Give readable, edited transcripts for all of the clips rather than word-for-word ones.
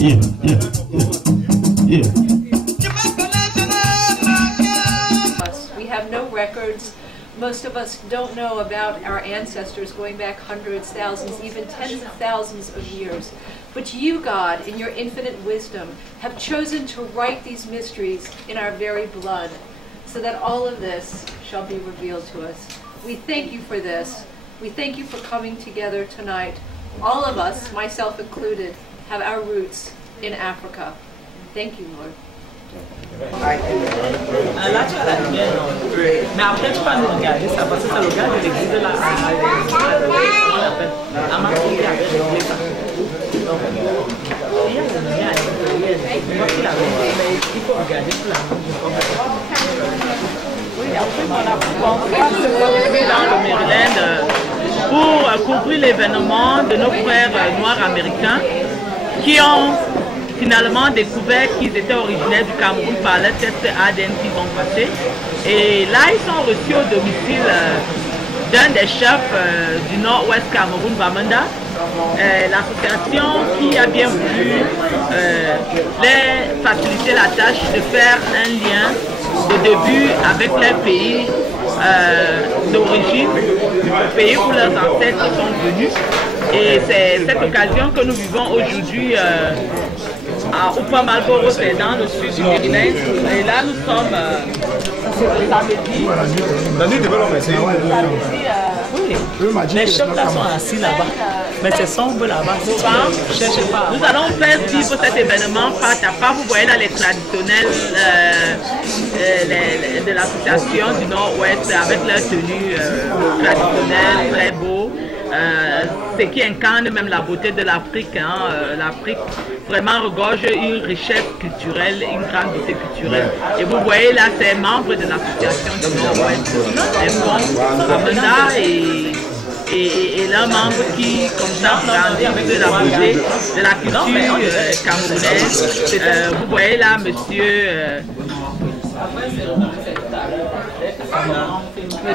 We have no records. Most of us don't know about our ancestors going back hundreds, thousands, even tens of thousands of years. But you, God, in your infinite wisdom, have chosen to write these mysteries in our very blood, so that all of this shall be revealed to us. We thank you for this. We thank you for coming together tonight. All of us, myself included, have our roots in Africa. Thank you, Lord. Là, tu as la lumière, mais après, tu vas nous regarder ça, parce que c'est le gars de l'église de la Amathoué avait réglé ça. Donc, il y a la lumière à l'intérieur. Voici la lumière, mais il faut regarder tout la lumière. Oui, après, on a trouvé dans le Maryland pour couvrir l'événement de nos frères noirs américains qui ont finalement découvert qu'ils étaient originaires du Cameroun par le test ADN qu'ils ont passé. Et là, ils sont reçus au domicile d'un des chefs du nord-ouest Cameroun, Bamenda, l'association qui a bien voulu les faciliter la tâche de faire un lien de début avec leur pays d'origine, le pays où leurs ancêtres sont venus. Et c'est cette occasion que nous vivons aujourd'hui à Oupa Malboro, c'est dans le sud du Maryland. Et là, nous sommes samedi. Les chefs là sont assis là-bas. Mais c'est sombre là-bas. Nous allons faire vivre cet événement pas à pas. Vous voyez là les traditionnels de l'association du Nord-Ouest avec leur tenue traditionnelle, très beau. Ce qui incarne même la beauté de l'Afrique. Hein. L'Afrique vraiment regorge une richesse culturelle, une grande beauté culturelle. Et vous voyez là, ces membres de l'association du Nord-Ouest, les fonds Amanda et leurs membres qui, comme ça, grandissent de la beauté, de la culture camerounaise. Vous voyez là, monsieur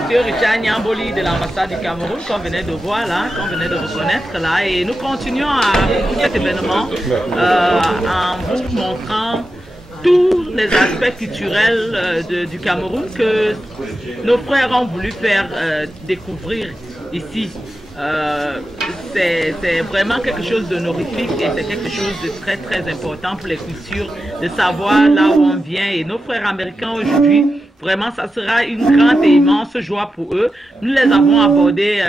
Richard Nyamboli de l'ambassade du Cameroun qu'on venait de voir là, qu'on venait de reconnaître là, et nous continuons à cet événement en vous montrant tous les aspects culturels du Cameroun que nos frères ont voulu faire découvrir ici. C'est vraiment quelque chose d'honorifique et c'est quelque chose de très très important pour les cultures de savoir là où on vient. Et nos frères américains aujourd'hui, vraiment ça sera une grande et immense joie pour eux. Nous les avons abordés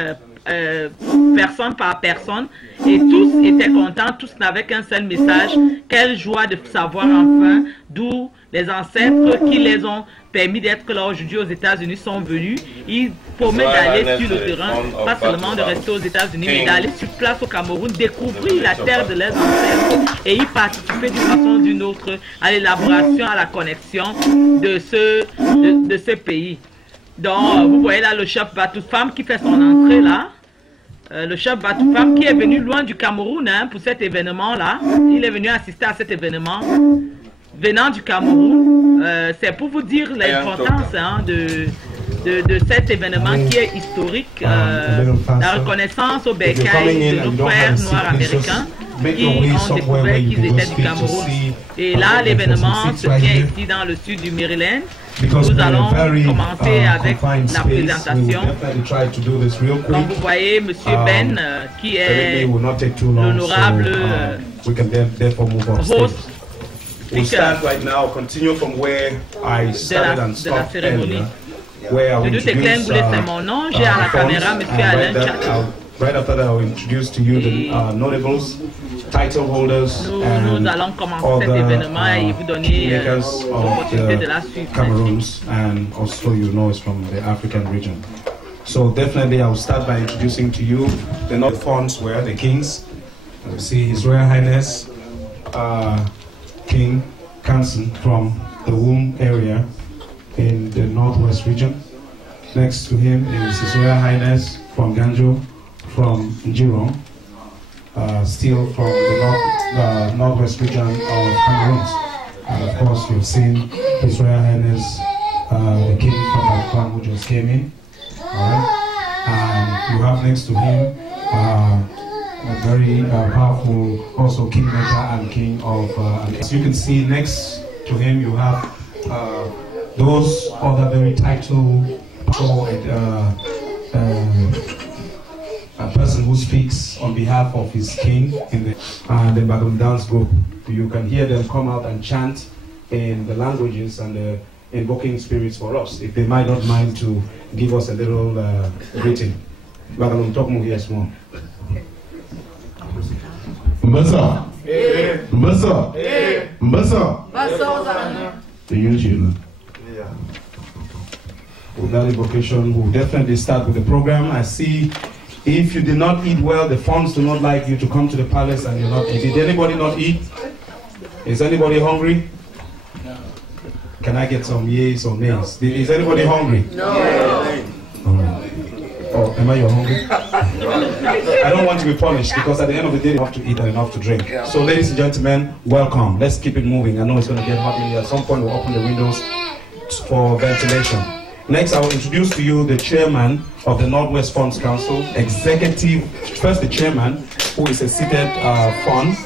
personne par personne et tous étaient contents, tous n'avaient qu'un seul message. Quelle joie de savoir enfin d'où les ancêtres qui les ont permis d'être là aujourd'hui aux États-Unis sont venus. Ils promettent d'aller sur le terrain, pas seulement de rester aux États-Unis, mais d'aller sur place au Cameroun, découvrir la terre de leurs ancêtres et y participer d'une façon ou d'une autre à l'élaboration, à la connexion de ce pays. Donc, vous voyez là le chef Batoufam qui fait son entrée là. Le chef Batoufam qui est venu loin du Cameroun hein, pour cet événement-là. Il est venu assister à cet événement. Venant du Cameroun, c'est pour vous dire l'importance hein, de cet événement qui est historique, la reconnaissance au bécail de nos frères noirs américains qui ont découvert qu'ils étaient du Cameroun. Et là, l'événement se tient ici dans le sud du Maryland. Nous allons commencer avec la présentation. Donc vous voyez M. Ben qui est l'honorable host. We'll start right now, continue from where I started and stopped earlier, where I will introduce right after that I will introduce to you the notables, title holders, and other makers of the Cameroons, and also you know it's from the African region. So definitely I will start by introducing to you the North Fonts were the kings. You see His Royal Highness King Kansen from the Womb area in the northwest region. Next to him is His Royal Highness from Ganjo, from Njirong, still from the northwest region of Cameroon. And of course, you've seen His Royal Highness, the King from Accra, who just came in. All right? And you have next to him a very powerful, also kingmaker and king of. As you can see, next to him you have those other very titled, a person who speaks on behalf of his king in the background dance group. You can hear them come out and chant in the languages and invoking spirits for us. If they might not mind to give us a little greeting. Mbasa. The usual. With that invocation, we'll definitely start with the program. I see if you did not eat well, the funds do not like you to come to the palace and you're not eating. Did anybody not eat? Is anybody hungry? No. Can I get some yeas or nays? Is anybody hungry? No. Oh, am I hungry? I don't want to be punished because at the end of the day, you have to eat and enough to drink. So ladies and gentlemen, welcome. Let's keep it moving. I know it's going to get hot in here. At some point, we'll open the windows for ventilation. Next, I will introduce to you the chairman of the Northwest Funds Council, executive, first the chairman, who is a seated fund.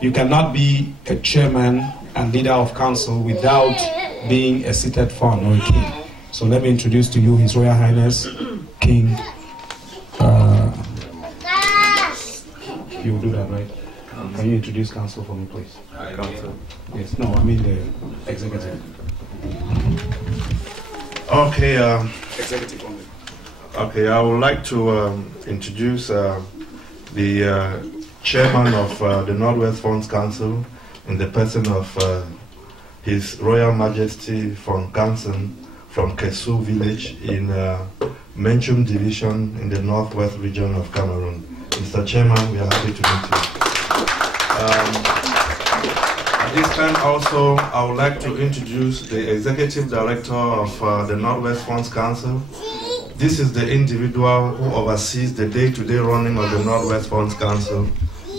You cannot be a chairman and leader of council without being a seated fund or a king. So let me introduce to you His Royal Highness, King. You will do that, right? Can you introduce council for me, please? Council? Yes, no, I mean the executive. Okay. Executive only. Okay, I would like to introduce the chairman of the Northwest Funds Council in the person of His Royal Majesty von Kansen from Kesu village in Menchum division in the northwest region of Cameroon. Mr. Chairman, we are happy to meet you. At this time also, I would like to introduce the Executive Director of the Northwest Funds Council. This is the individual who oversees the day-to-day running of the Northwest Funds Council.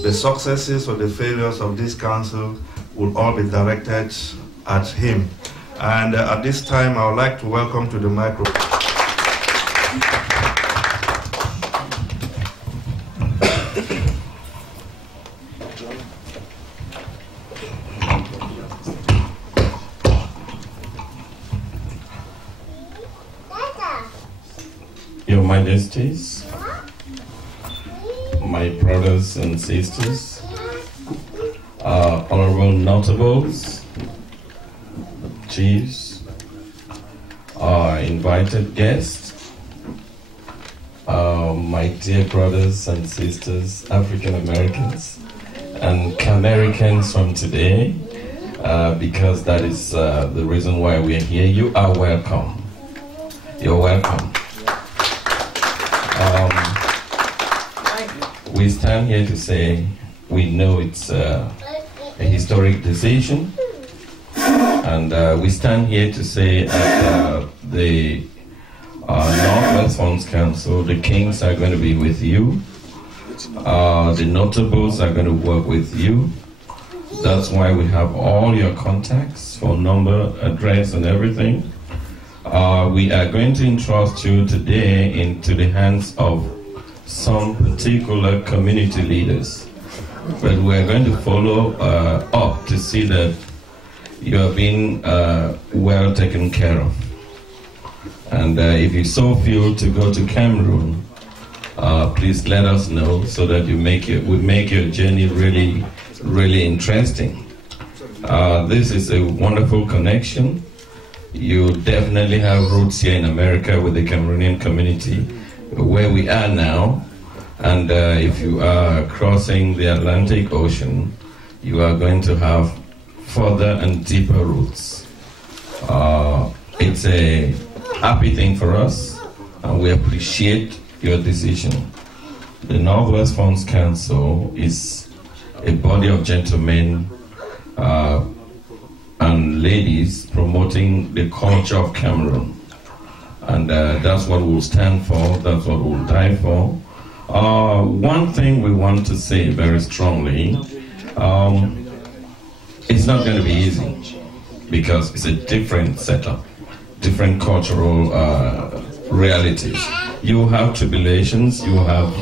The successes or the failures of this council will all be directed at him. And at this time, I would like to welcome to the microphone. Your Majesties, my brothers and sisters, honorable notables, chiefs, invited guests, my dear brothers and sisters, African Americans and Camericans from today, because that is the reason why we are here. You are welcome. You're welcome. We stand here to say we know it's a historic decision, and we stand here to say at the Northwest Funds Council, the kings are going to be with you, the notables are going to work with you. That's why we have all your contacts, phone number, address, and everything. We are going to entrust you today into the hands of some particular community leaders, but we're going to follow up to see that you are being well taken care of. And if you so feel to go to Cameroon, please let us know so that we make your journey really, really interesting. This is a wonderful connection. You definitely have roots here in America with the Cameroonian community, where we are now. And if you are crossing the Atlantic Ocean, you are going to have further and deeper roots. It's a happy thing for us, and we appreciate your decision. The Northwest Funds Council is a body of gentlemen and ladies promoting the culture of Cameroon. And that's what we'll stand for, that's what we'll die for. One thing we want to say very strongly, it's not going to be easy because it's a different setup, different cultural realities. You have tribulations, you have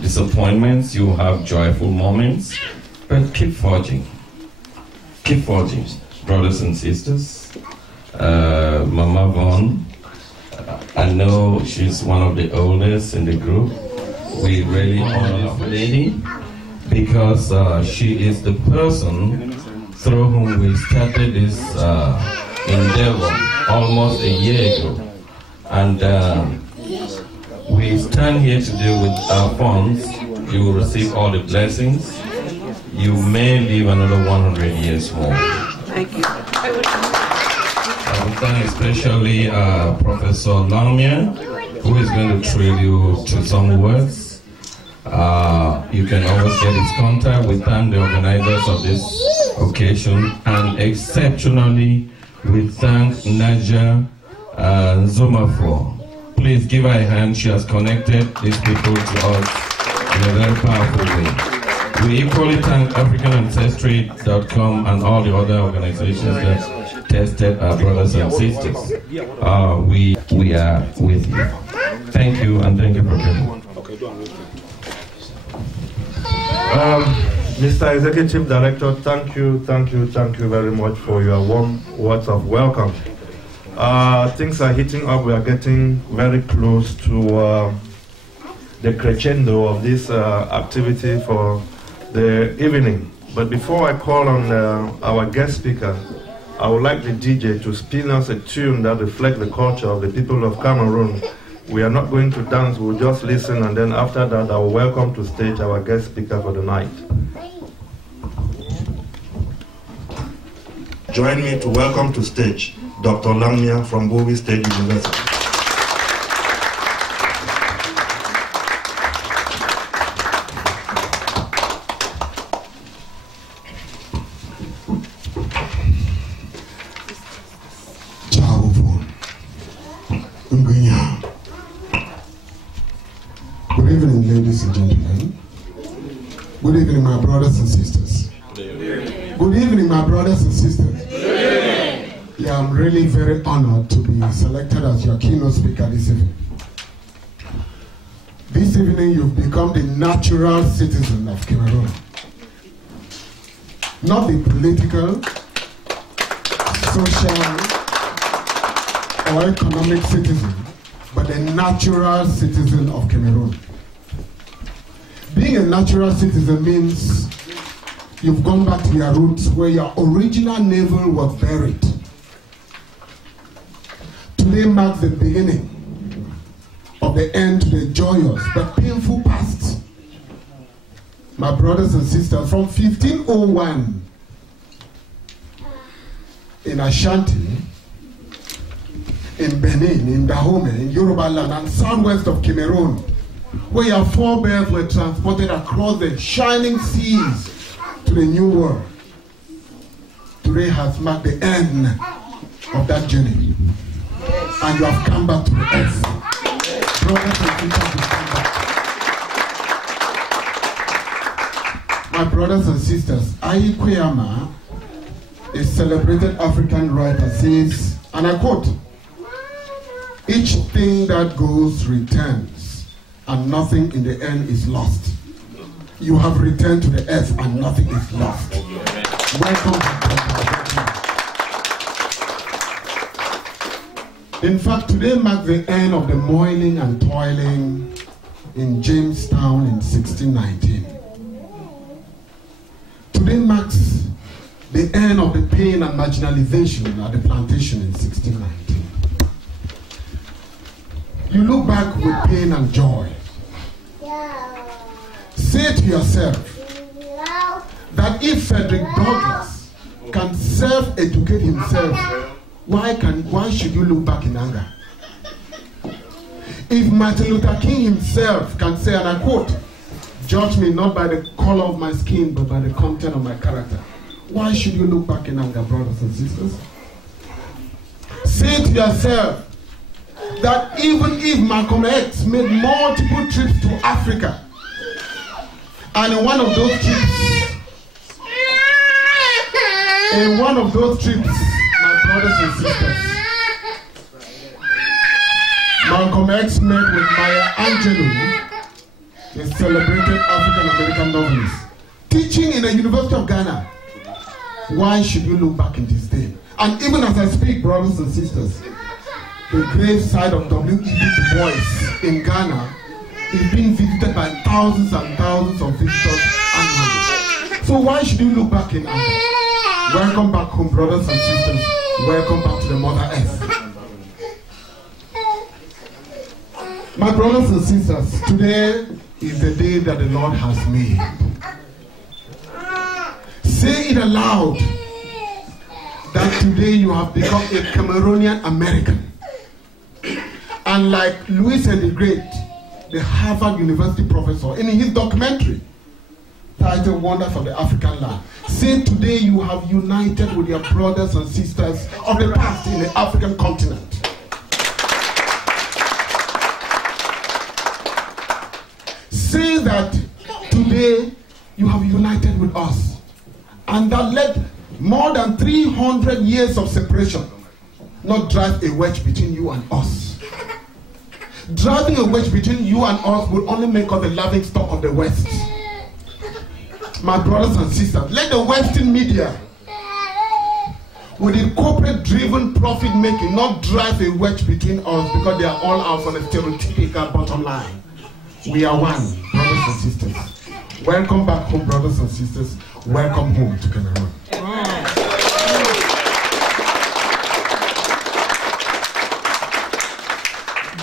disappointments, you will have joyful moments, but keep forging. Keep forging, brothers and sisters. Mama Vaughn, I know she's one of the oldest in the group. We really honor the lady because she is the person through whom we started this endeavor almost a year ago. And we stand here today with our funds. You will receive all the blessings. You may live another 100 years more. Thank you. I will thank especially Professor Lamia, who is going to treat you to some words. You can always get his contact. We thank the organizers of this occasion, and exceptionally, we thank Naja Zomafo. Please give her a hand. She has connected these people to us in a very powerful way. We equally thank AfricanAncestry.com and all the other organizations that tested our brothers and sisters. We are with you. Thank you, and thank you for coming. Mr. Executive Director, thank you very much for your warm words of welcome. Things are heating up. We are getting very close to the crescendo of this activity for the evening. But before I call on our guest speaker, I would like the DJ to spin us a tune that reflects the culture of the people of Cameroon. We are not going to dance, we'll just listen, and then after that I will welcome to stage our guest speaker for the night. Join me to welcome to stage Dr. Lamia from Bowie State University. Good evening, ladies and gentlemen. Good evening, my brothers and sisters. Good evening, my brothers and sisters. Yeah, I'm really very honored to be selected as your keynote speaker this evening. This evening, you've become the natural citizen of Cameroon. Not the political, social, or economic citizen, but the natural citizen of Cameroon. Being a natural citizen means you've gone back to your roots where your original navel was buried. Today marks the beginning of the end to the joyous but painful past. My brothers and sisters, from 1501 in Ashanti, in Benin, in Dahomey, in Yoruba land, and southwest of Cameroon, where your forebears were transported across the shining seas to the new world. Today has marked the end of that journey. And you have come back to the earth. Brothers and sisters, you come back. My brothers and sisters, Ayi Kweyama, a celebrated African writer, says, and I quote, "Each thing that goes returns, and nothing in the end is lost." You have returned to the earth and nothing is lost. Welcome back. In fact, today marks the end of the moiling and toiling in Jamestown in 1619. Today marks the end of the pain and marginalization at the plantation in 1619. You look back with pain and joy. Say to yourself that if Frederick Douglass can self-educate himself, why should you look back in anger? If Martin Luther King himself can say, and I quote, "Judge me not by the color of my skin, but by the content of my character," why should you look back in anger, brothers and sisters? Say to yourself that even if Malcolm X made multiple trips to Africa, and in one of those trips, my brothers and sisters, Malcolm X met with Maya Angelou, a celebrated African-American novelist, teaching in the University of Ghana. Why should you look back in this day? And even as I speak, brothers and sisters, the grave site of W.E.B. Du Bois in Ghana is being visited by thousands and thousands of visitors annually. So why should you look back in Africa? Welcome back home, brothers and sisters. Welcome back to the Mother Earth. My brothers and sisters, today is the day that the Lord has made. Say it aloud that today you have become a Cameroonian American. And like Louis and the Great, the Harvard University professor, in his documentary titled Wonders of the African Land, say today you have united with your brothers and sisters of the past in the African continent. Say that today you have united with us, and that let more than 300 years of separation not drive a wedge between you and us. Driving a wedge between you and us will only make us the laughing stock of the West. My brothers and sisters, let the Western media, with its corporate-driven profit-making, not drive a wedge between us, because they are all out on a stereotypical bottom line. We are one, brothers and sisters. Welcome back home, brothers and sisters. Welcome home to Cameroon.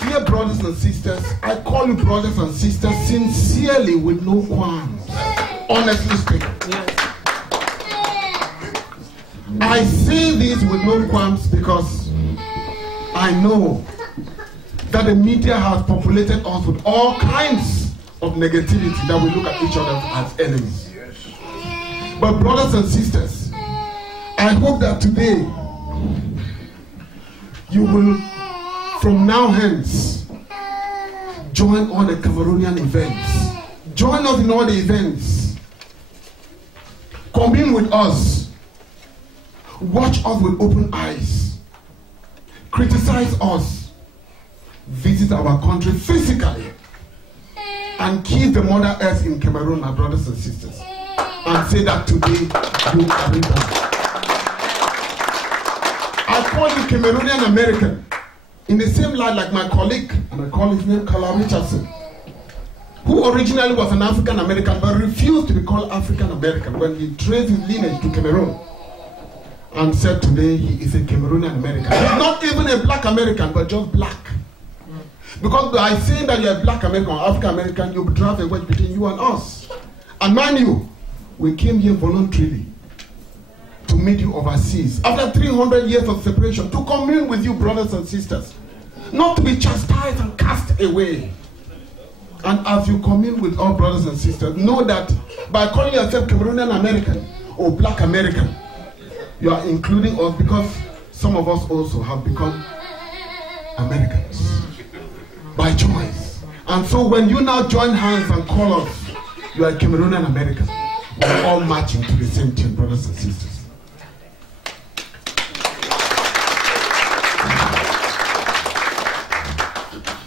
Dear brothers and sisters, I call you brothers and sisters sincerely with no qualms. Honestly speaking. Yes. I say this with no qualms because I know that the media has populated us with all kinds of negativity that we look at each other as enemies. But brothers and sisters, I hope that today you will, from now hence, join all the Cameroonian events. Join us in all the events. Commune with us. Watch us with open eyes. Criticize us. Visit our country physically. And keep the Mother Earth in Cameroon, my brothers and sisters. And say that today you are with us. I call you Cameroonian American in the same light like my colleague, and I call his name Carla Richardson, who originally was an African American but refused to be called African American when he traced his lineage to Cameroon and said today he is a Cameroonian American. He's not even a black American, but just black. Because by saying that you're a black American or African American, you drive a wedge between you and us. And mind you, we came here voluntarily to meet you overseas after 300 years of separation, to commune with you, brothers and sisters, not to be chastised and cast away. And as you commune with all brothers and sisters, know that by calling yourself Cameroonian American or Black American, you are including us, because some of us also have become Americans by choice. And so when you now join hands and call us, you are Cameroonian American. We're all marching to the same tune, brothers and sisters.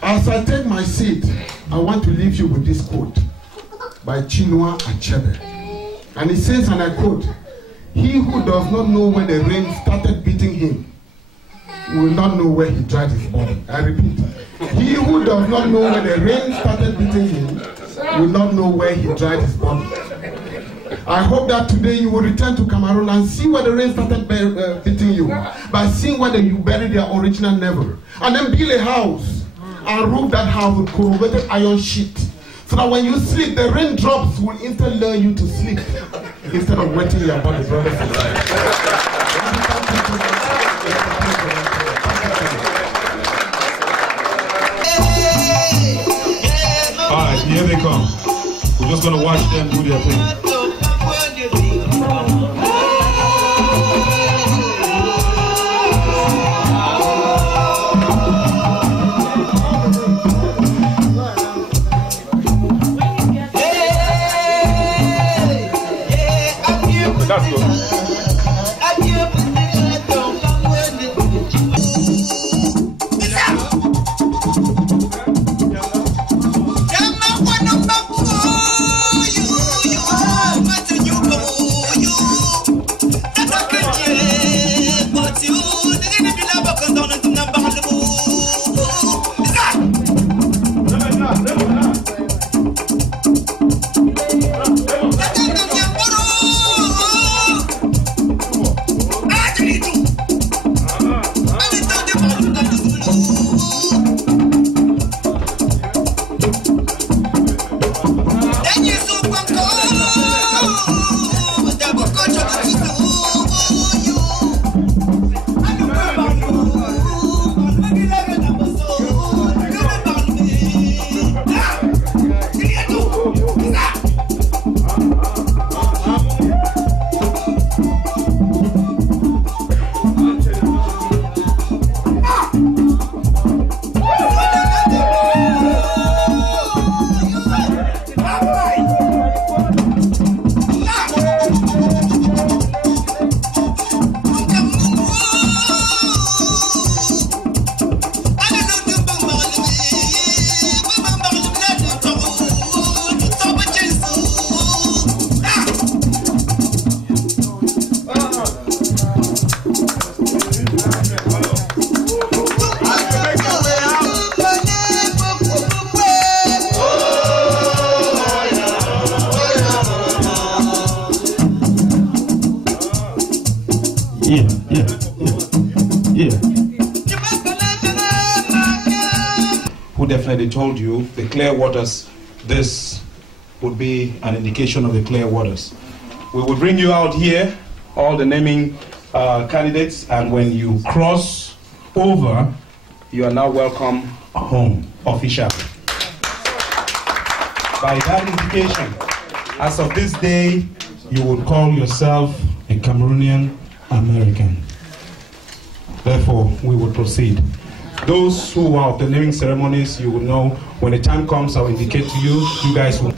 As I take my seat, I want to leave you with this quote by Chinua Achebe. And it says, and I quote, "He who does not know when the rain started beating him will not know where he dried his body." I repeat, he who does not know when the rain started beating him will not know where he dried his body. I hope that today you will return to Cameroon and see where the rain started beating you, by seeing where you buried your original navel, and then build a house and roof that house with corrugated iron sheet, so that when you sleep, the raindrops will instead lure you to sleep instead of wetting your body, brothers and sisters. Alright, here they come. We're just gonna watch them do their thing. That's good. Who definitely told you the clear waters, this would be an indication of the clear waters. We will bring you out here, all the naming candidates, and when you cross over, you are now welcome home officially. By that indication, as of this day, you would call yourself a Cameroonian American. Therefore, we will proceed. Those who are of the naming ceremonies, you will know when the time comes, I'll indicate to you, you guys will.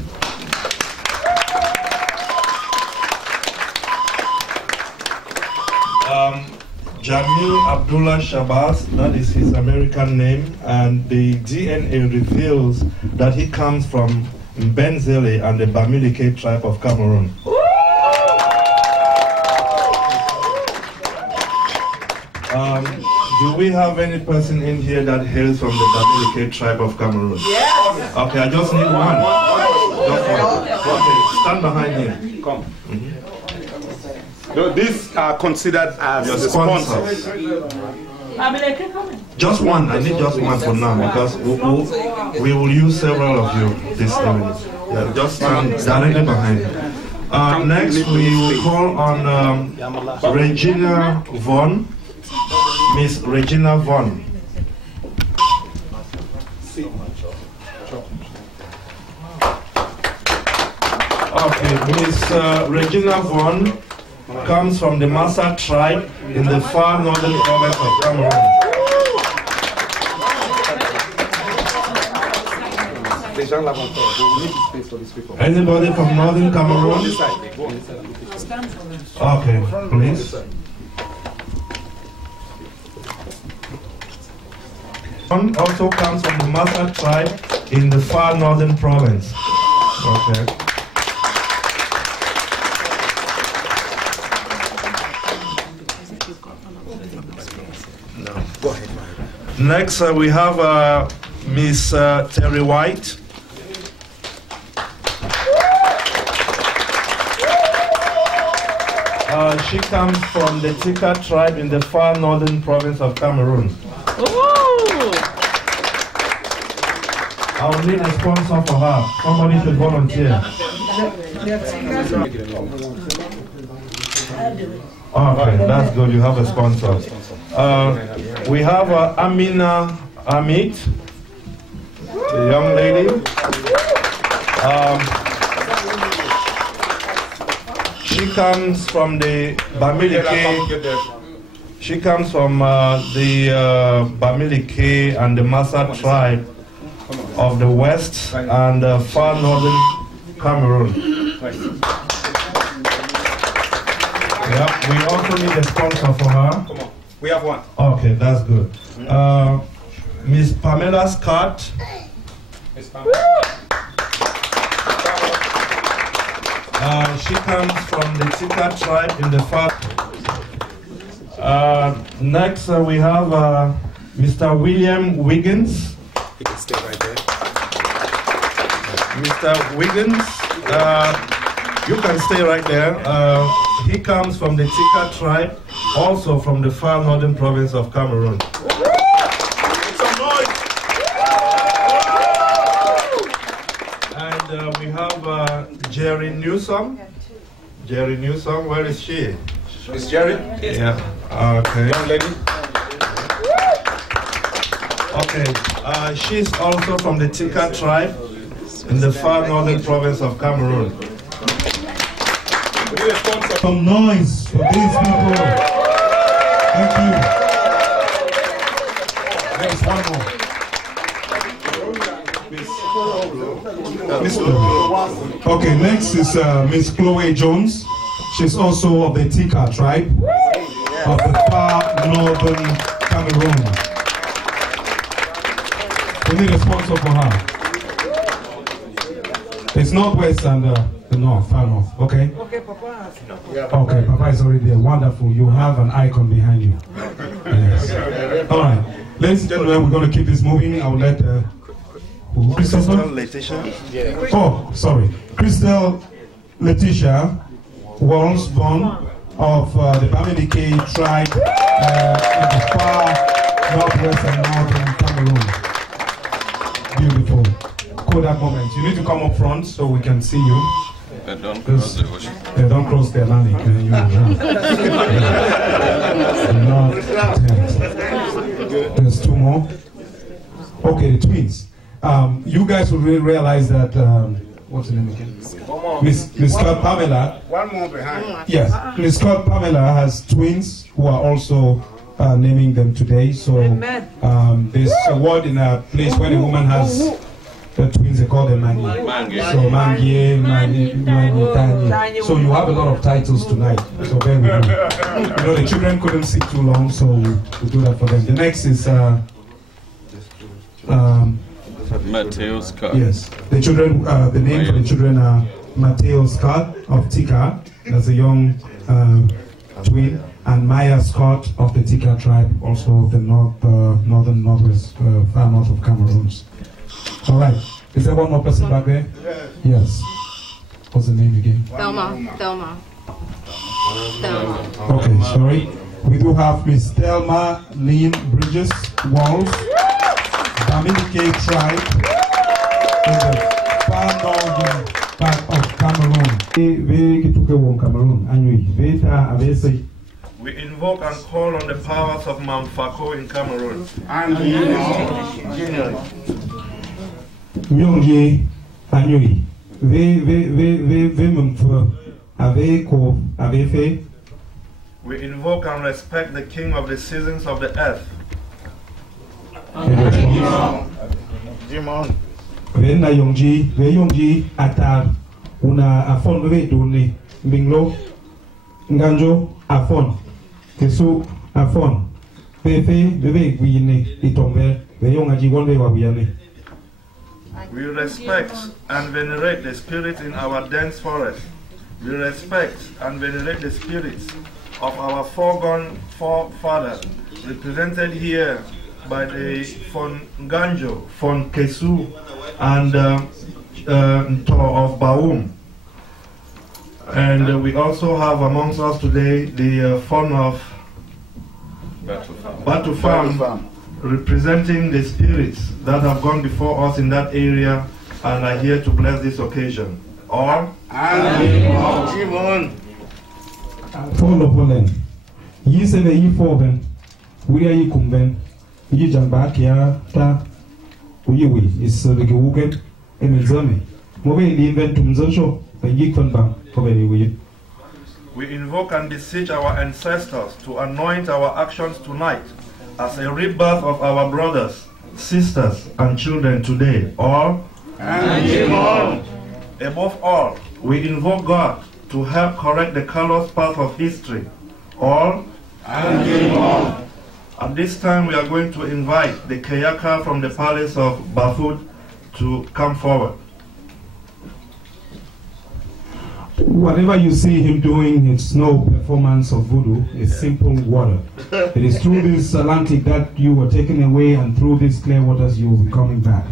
Jamil Abdullah Shabazz, that is his American name, and the DNA reveals that he comes from Mbenzele and the Bamileke tribe of Cameroon. Do we have any person in here that hails from the Bamileke tribe of Cameroon? Yes. Okay, I just need one. Just one. Okay, stand behind him. Come. These are considered as the sponsors. Just one. I need just one for now because we will use several of you this evening. Yeah, just stand directly behind him. Next, we will call on Regina Von. Miss Regina Von. Okay, Miss Regina Von comes from the Massa tribe in the far northern province of Cameroon. Anybody from northern Cameroon? Okay, please. One also comes from the Massa tribe in the far northern province. Okay. Next, we have Miss Terry White. She comes from the Tika tribe in the far northern province of Cameroon. I'll need a sponsor for her. Somebody should volunteer. Okay, that's good. You have a sponsor. We have Amina Amit, the young lady. She comes from the Bamileke. She comes from the Bamileke and the Massa tribe of the west and far northern Cameroon. Yeah, we also need a sponsor for her. Come on, we have one. Okay, that's good. Miss Pamela Scott. Miss Pamela. She comes from the Tika tribe in the far. Next, we have Mr. William Wiggins. He can stay right there. Mr. Wiggins, you can stay right there. He comes from the Tika tribe, also from the far northern province of Cameroon. And we have Jerry Newsom. Jerry Newsom, where is she? Miss Jerry? Yeah. Okay. Young lady. Okay. She's also from the Tika tribe in the far northern province of Cameroon. Some noise for these people. Thank you. Next, one more. Miss Chloe. Okay, next is Miss Chloe Jones. She's also of the Tika tribe of the far northern Cameroon. We need a sponsor for her. It's northwest and the north, far north. Okay? Okay, Papa. Okay, Papa is already there. Wonderful. You have an icon behind you. Yes. All right. Ladies and gentlemen, we're going to keep this moving. I will let Crystal Letitia. Oh, sorry. Crystal Letitia Walls Bond of the Bamileke tribe in the far northwest and northern Cameroon. Beautiful. Kodak moment. You need to come up front so we can see you. Don't cross the ocean. Don't cross the Atlantic. There's two more. Okay, the twins. You guys will really realize that, what's the name again? Miss Scott Pamela. One more behind. Yes, Miss Scott Pamela has twins who are also naming them today. So there's a word in a place when a woman has the twins, they call them Mangi. So Mangi, Tanya. So you have a lot of titles tonight. So bear with me. You know, the children couldn't sit too long, so we'll do that for them. The next is Mateo Scott. yes, the children. The name for the children are Mateo Scott of Tika, that's a young twin, and Maya Scott of the Tika tribe, also of the northern northwest, far north of Cameroon. All right. Is there one more person back there? Yes. What's the name again? Thelma. Okay, sorry. We do have Miss Thelma Lynn Bridges Walls, Bamileke tribe in the far northern part of Cameroon. We invoke and call on the powers of Mount Fako in Cameroon. Myongye Anyui, We invoke and respect the King of the seasons of the earth. Vena Yongji Atar Una Afon Duni Binglo Nganjo Afon Kesu Afon Pepe Bebe Guine Itombe Veyongaji Wonde Wabiane. We respect and venerate the spirit in our dense forest. We respect and venerate the spirits of our foregone forefathers, represented here by the Fon Ganjo, Fon Kesu, and Nto of Baum. And we also have amongst us today the Fon of Batu Farm, representing the spirits that have gone before us in that area and are here to bless this occasion. Or Follow Poland. Ye say the E4 we are Yikumben, Yijambakia, Ta, Uyiwi, is the Gugan, Emizone. Move the inventum Zosho, a Yikon for very weird. we invoke and beseech our ancestors to anoint our actions tonight as a rebirth of our brothers, sisters, and children today. Or above all, we invoke God to help correct the callous path of history. All at this time, we are going to invite the Kayaka from the palace of Bafut to come forward. Whatever you see him doing, it's no performance of voodoo, it's simple water. It is through this Atlantic that you were taken away, and through these clear waters you will be coming back.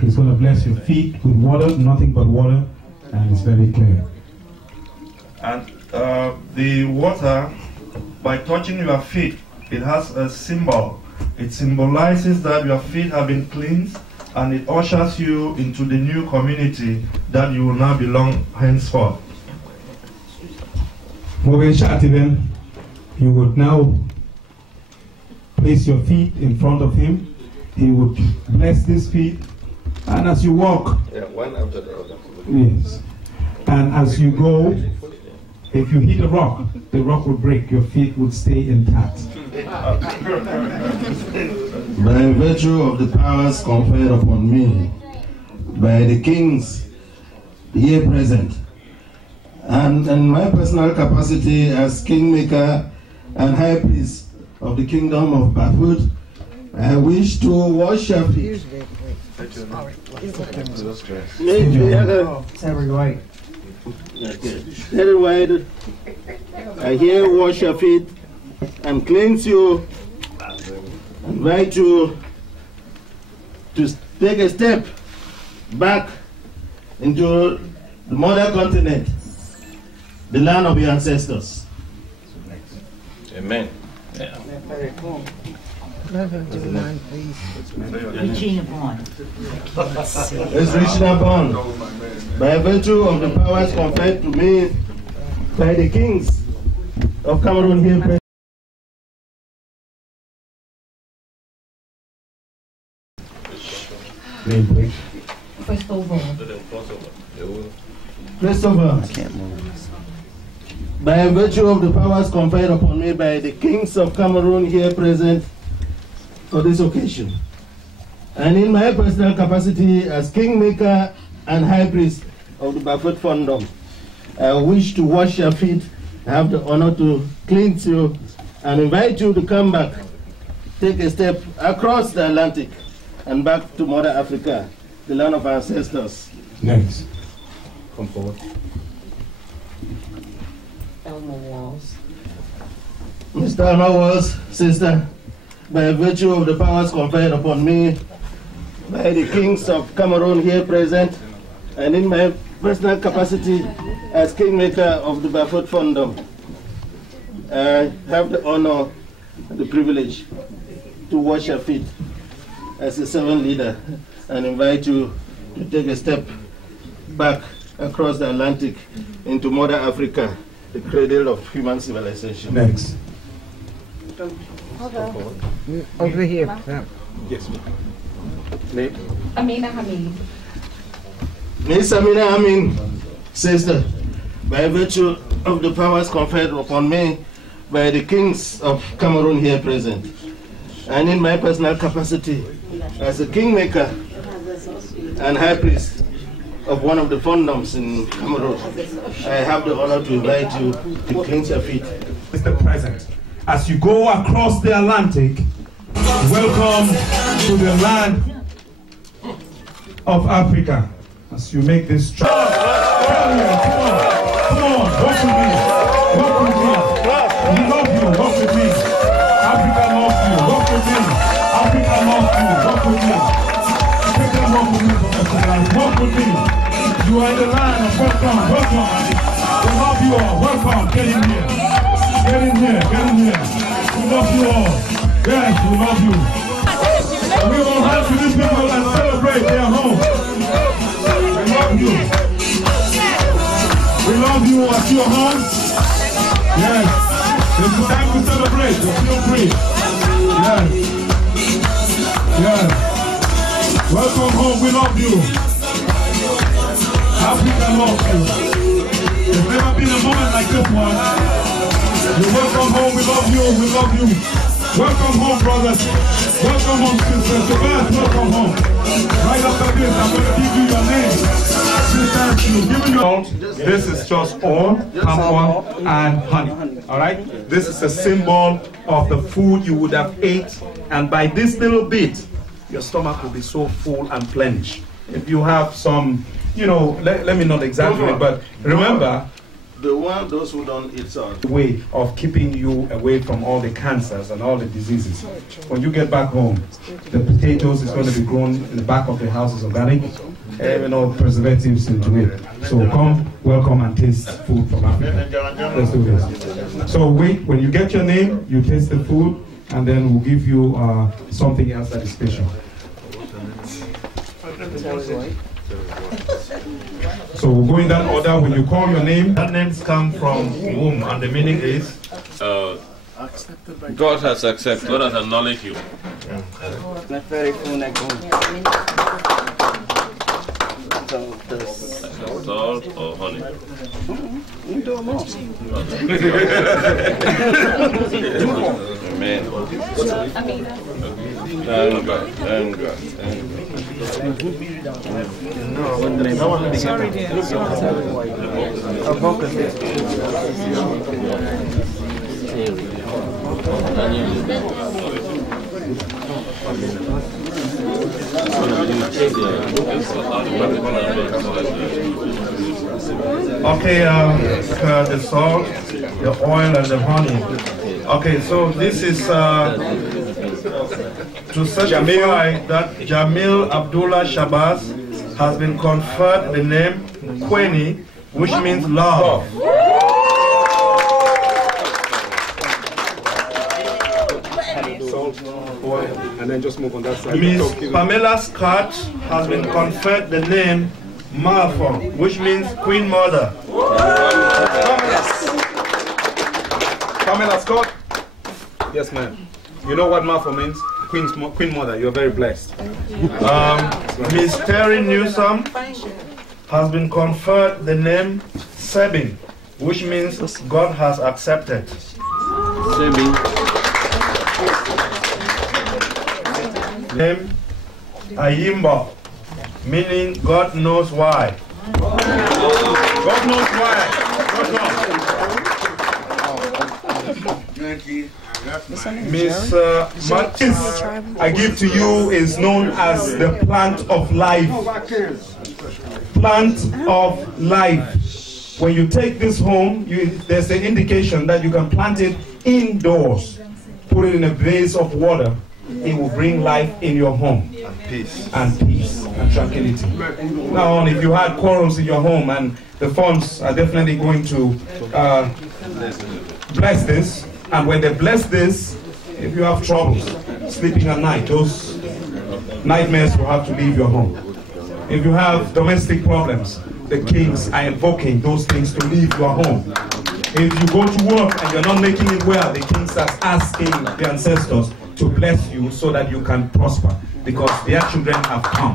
He's going to bless your feet with water, nothing but water, and it's very clear. And the water, by touching your feet, it has a symbol. It symbolizes that your feet have been cleansed, and it ushers you into the new community that you will now belong henceforth. You would now place your feet in front of him. He would bless these feet, and as you walk, one after the other. yes, and as you go, if you hit a rock, the rock will break, your feet would stay intact. By virtue of the powers conferred upon me by the kings here present, and in my personal capacity as kingmaker and high priest of the kingdom of Bafut, I wish to wash your feet. Very wide. I here wash your feet and cleanse you. Invite you to take a step back into the mother continent, the land of your ancestors. Amen. Yeah. Reaching upon. It's reaching upon. By virtue of the powers conferred to me by the kings of Cameroon here present. Christopher, by virtue of the powers conferred upon me by the kings of Cameroon here present for this occasion, and in my personal capacity as kingmaker and high priest of the Bafut Fondom, I wish to wash your feet, have the honor to cleanse you, and invite you to come back, take a step across the Atlantic and back to Mother Africa, the land of our ancestors. Next. Come forward. Elmer Walls. Mr. Elmer Walls, sister, by virtue of the powers conferred upon me by the kings of Cameroon here present, and in my personal capacity as kingmaker of the Bafut Fondom, I have the honor and the privilege to wash your feet as a servant leader and invite you to take a step back across the Atlantic into Mother Africa, the cradle of human civilization. Next. Over here. Yes. Amina Hamid. Miss Amina Amin, sister, by virtue of the powers conferred upon me by the kings of Cameroon here present, and in my personal capacity as a kingmaker and high priest of one of the fondoms in Cameroon, I have the honor to invite you to cleanse your feet. Mr. President, as you go across the Atlantic, welcome to the land of Africa. As you make this trip, come on, walk with me, walk with me. We love you, walk with me. Africa loves you, walk with me. Africa loves you, walk with me. Africa walk with me, walk with me. You are in the line of welcome, welcome. We love you all, welcome, get in here. Get in here, get in here. We love you all. Yes, we love you. We will help these people and celebrate their home. We love you. We love you at your home. Yes. It's time to celebrate. You feel free. Yes. Yes. Welcome home. We love you. Africa loves you. There's never been a moment like this one. You welcome home. We love you. We love you. Welcome home, brothers. Welcome home, sisters. Tobias, welcome home. Right after this, I'm going to give you your name. This is just oil, palm oil, and honey. All right? This is a symbol of the food you would have ate, and by this little bit, your stomach will be so full and plenished. If you have some, you know, let me not exaggerate, but remember, those who don't eat salt. Way of keeping you away from all the cancers and all the diseases. When you get back home, the potatoes is going to be grown in the back of the house is organic, you know, preservatives into it. So come, welcome and taste food from Africa. Let's do this. So wait, when you get your name, you taste the food, and then we'll give you something else that is special. So we'll go in that order. When you call your name, that names come from womb, and the meaning is God has accepted. God has acknowledged you. Salt or honey? Amen. Sorry, dear. Okay, the salt, the oil, and the honey. Okay, so this is to certify that Jamil Abdullah Shabazz has been conferred the name Kweni, which means love. boy, and then just move on that side. Miss Pamela Scott has been conferred the name Martha, which means Queen Mother. Pamela Scott? Yes, ma'am. You know what Martha means? Queen Mother. You're very blessed. Miss Terry Newsom has been conferred the name Sebin, which means God has accepted. Sebin. Name Ayimba, meaning God knows why. God knows why. God knows. Miss Martins, I give to you, is known as the plant of life. Plant of life. When you take this home, there's an indication that you can plant it indoors. Put it in a vase of water. It will bring life in your home. Peace. And peace and tranquility. Now, if you had quarrels in your home, and the funds are definitely going to bless this. And when they bless this, if you have troubles sleeping at night, those nightmares will have to leave your home. If you have domestic problems, the kings are invoking those things to leave your home. If you go to work and you're not making it well, the kings are asking the ancestors to bless you so that you can prosper, because their children have come.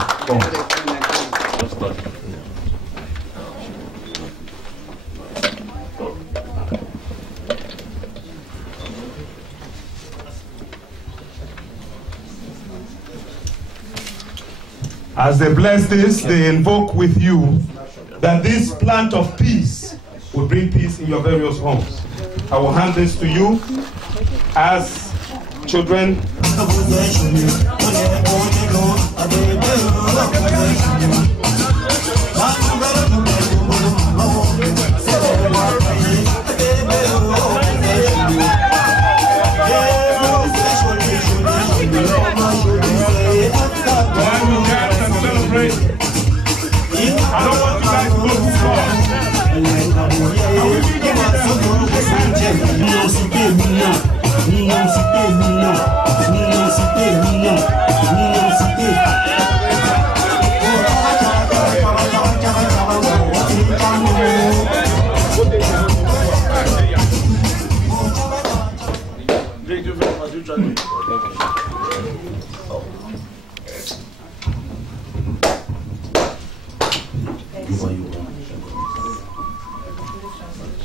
As they bless this, they invoke with you that this plant of peace will bring peace in your various homes. I will hand this to you as children. I don't want you guys to go too far.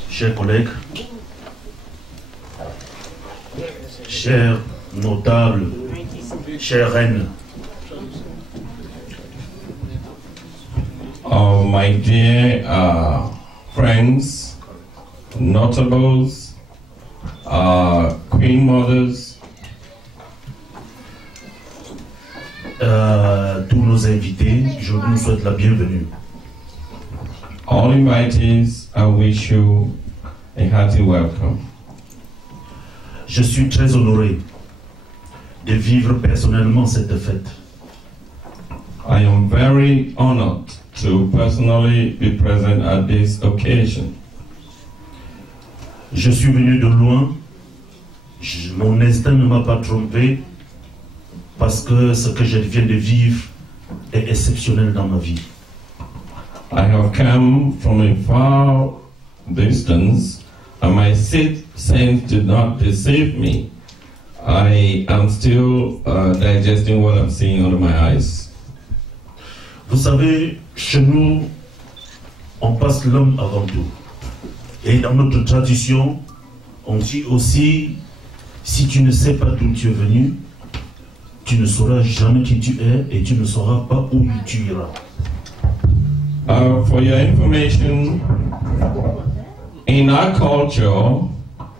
Chers collègues, chers notables, chères reines, my dear friends, notables, queen mothers, tous nos invités, je vous souhaite la bienvenue. All invitees, I wish you a hearty welcome. Je suis très honoré de vivre personnellement cette fête. I am very honored to personally be present at this occasion. Je suis venu de loin. Mon instinct ne m'a pas trompé parce que ce que je viens de vivre est exceptionnel dans ma vie. I have come from a far distance, and my sense did not deceive me. I am still digesting what I'm seeing under my eyes. Vous savez, chez nous, on passe l'homme avant tout. Et dans notre tradition, on dit aussi, si tu ne sais pas d'où tu es venu, tu ne sauras jamais qui tu es et tu ne sauras pas où tu iras. For your information, in our culture,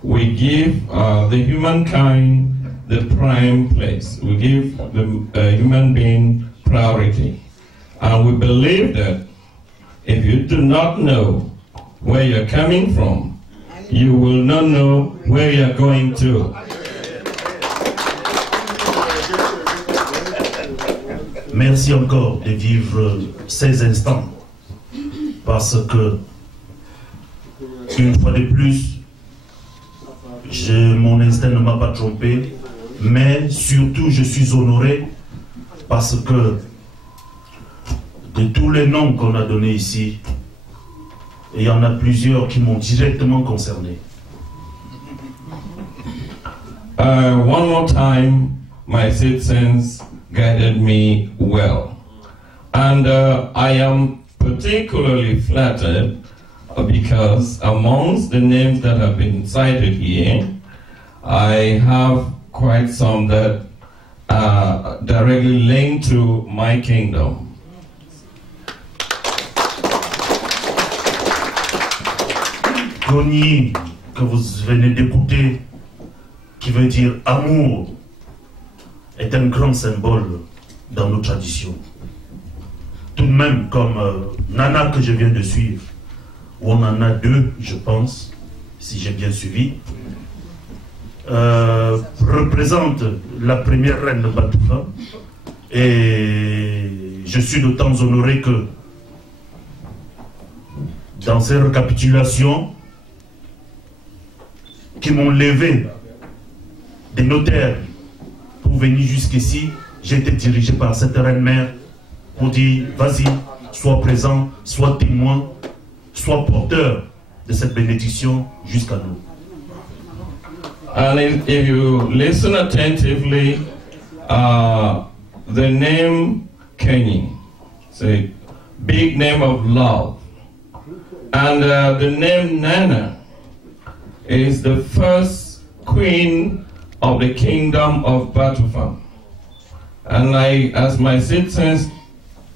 we give the humankind the prime place. We give the human being priority. And we believe that if you do not know where you're coming from, you will not know where you're going to. Merci encore de vivre ces instants, parce que, une fois de plus, mon instinct ne m'a pas trompé. mais surtout je suis honoré parce que de tous les noms qu'on a donnés ici, il y en a plusieurs qui m'ont directement concerné. One more time, my citizens guided me well. And I am particularly flattered because amongst the names that have been cited here, I have quite some that are directly linked to my kingdom. Goni, que vous venez d'écouter, qui veut dire amour, est un grand symbole dans nos traditions. Tout de même, comme Nana que je viens de suivre, où on en a deux, je pense, si j'ai bien suivi, représente la première reine de Batoufa. Et je suis d'autant honoré que dans ces récapitulations qui m'ont levé des notaires pour venir jusqu'ici, j'ai été dirigé par cette reine-mère pour dire, vas-y, sois présent, sois témoin, sois porteur de cette bénédiction jusqu'à nous. And if you listen attentively, the name Kenny, it's a big name of love. And the name Nana is the first queen of the kingdom of Batufa. And as my citizens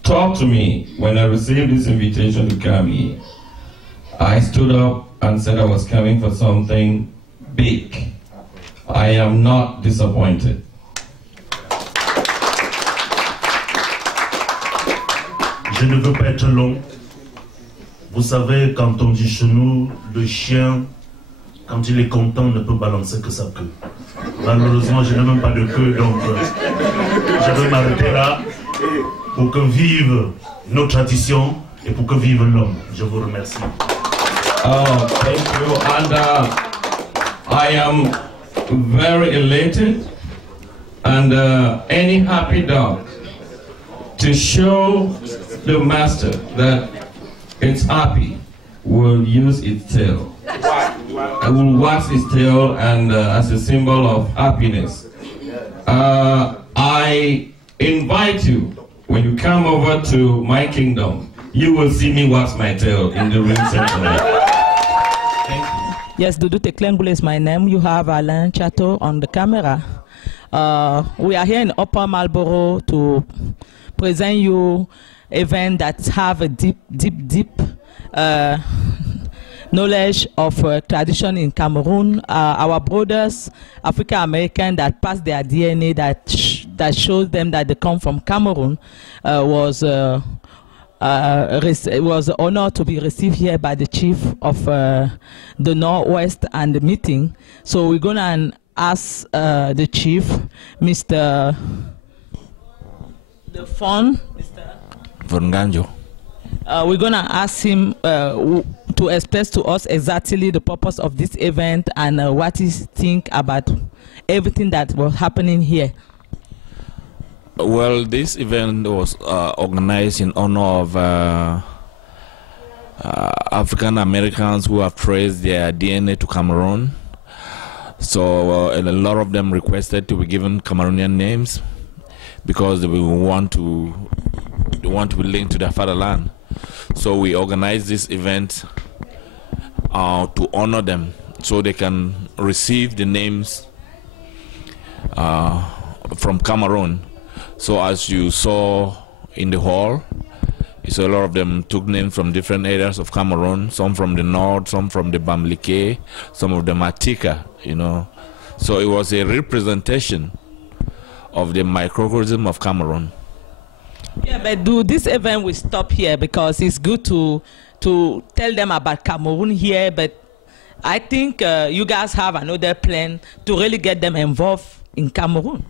talked to me when I received this invitation to come here, I stood up and said I was coming for something big. I am not disappointed. Je ne veux pas être long. Vous savez, quand on dit chez nous, le chien, quand il est content, ne peut balancer que sa queue. Malheureusement, je n'ai même pas de queue, donc je vais m'arrêter là pour que vive nos traditions et pour que vive l'homme. Je vous remercie. Oh, thank you. And I am very elated, and any happy dog to show the master that it's happy will use its tail. I will wax its tail, and as a symbol of happiness. I invite you, when you come over to my kingdom, you will see me wax my tail in the ring center. Yes, Dudu Teklengbule is my name. You have Alain Chateau on the camera. We are here in Upper Marlborough to present you event that have a deep knowledge of tradition in Cameroon. Our brothers, African American, that pass their DNA, that shows them that they come from Cameroon, was honored to be received here by the chief of the Northwest and the meeting. So we're gonna ask the chief, Mr. Vonganjo. We're gonna ask him to express to us exactly the purpose of this event and what he think about everything that was happening here. Well, this event was organized in honor of African Americans who have traced their DNA to Cameroon. So and a lot of them requested to be given Cameroonian names because they want to be linked to their fatherland. So we organized this event to honor them, so they can receive the names from Cameroon. So as you saw in the hall, you saw a lot of them took names from different areas of Cameroon, some from the north, some from the Bamileke, some of them Atika, you know. So it was a representation of the microcosm of Cameroon. Yeah, but this event will stop here because it's good to tell them about Cameroon here, but I think you guys have another plan to really get them involved in Cameroon.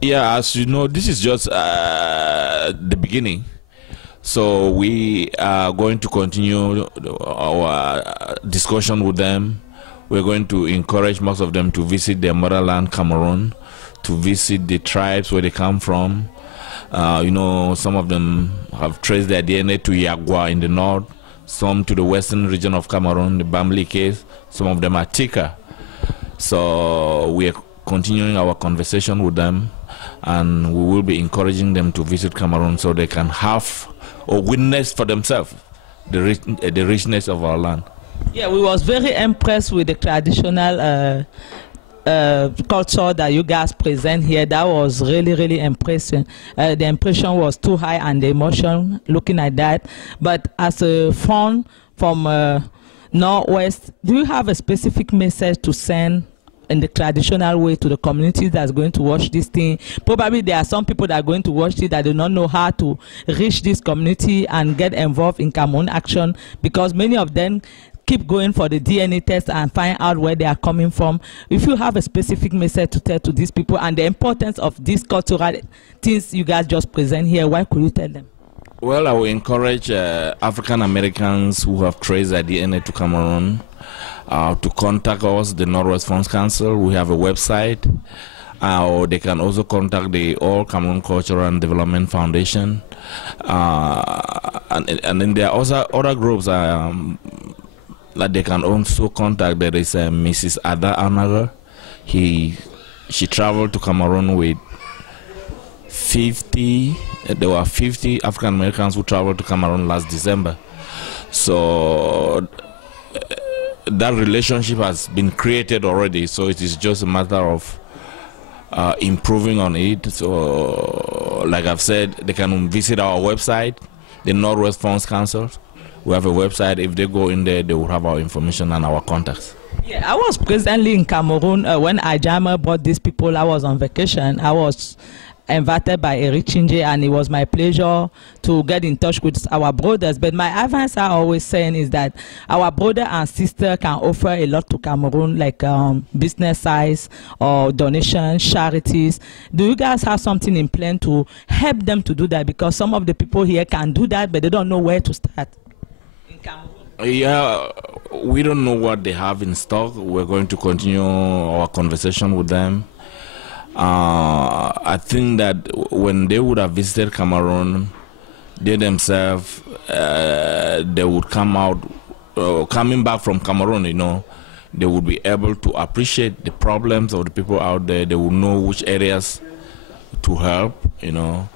Yeah, as you know, this is just the beginning. So we are going to continue our discussion with them. We're going to encourage most of them to visit their motherland, Cameroon, to visit the tribes where they come from. You know, some of them have traced their DNA to Yagua in the north, some to the western region of Cameroon, the Bambli case, some of them are Tika. So we are continuing our conversation with them, and we will be encouraging them to visit Cameroon so they can have or witness for themselves the richness of our land. Yeah, we was very impressed with the traditional culture that you guys present here. That was really impressive. The impression was too high and the emotion looking at that. But as a fund from Northwest, do you have a specific message to send in the traditional way to the community that's going to watch this thing? Probably there are some people that are going to watch it that do not know how to reach this community and get involved in Cameroon action, because many of them keep going for the DNA test and find out where they are coming from. If you have a specific message to tell to these people and the importance of these cultural things you guys just present here, why could you tell them? Well, I will encourage African Americans who have traced their DNA to Cameroon to contact us, the Northwest Funds Council. We have a website, or they can also contact the All Cameroon Cultural and Development Foundation. And then there are also other groups that they can also contact. There is Mrs. Ada Anaga. She traveled to Cameroon with 50. There were 50 African Americans who traveled to Cameroon last December. So that relationship has been created already. So it is just a matter of improving on it. So, like I've said, they can visit our website, the Northwest Funds Council. We have a website. If they go in there, they will have our information and our contacts. Yeah, I was presently in Cameroon when Ajama brought these people. I was on vacation. I was invited by Eric Chinje, and it was my pleasure to get in touch with our brothers. But my advice I always saying is that our brother and sister can offer a lot to Cameroon, like business size or donations, charities. Do you guys have something in plan to help them to do that? Because some of the people here can do that, but they don't know where to start. Yeah, we don't know what they have in stock. We're going to continue our conversation with them. I think that when they would have visited Cameroon, they themselves, they would come out, coming back from Cameroon, you know, they would be able to appreciate the problems of the people out there. They would know which areas to help, you know.